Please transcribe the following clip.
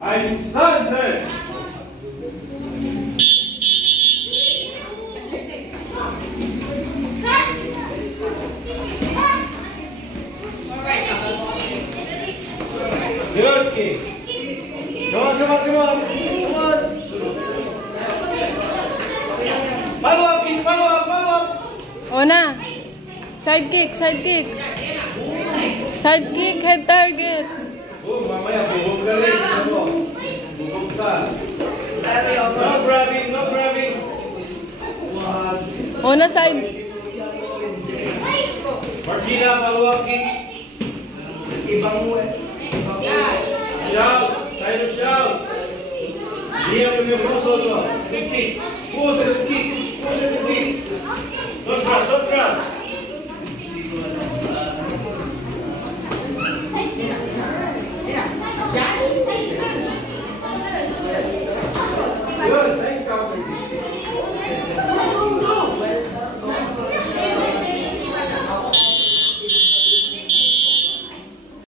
Ein Instante! Good kick. Come on, come on, come on. Come on. Follow up, kick, follow up, follow up. Ona. Side kick, side kick. Side kick, head target. Oh, mamaya, bubog ka rin. Bubog ka. No grabbing, no grabbing. Ona side. Martina, follow up kick. Shout, try to shout. Liam, yung braso. Good kick. Puso, good kick.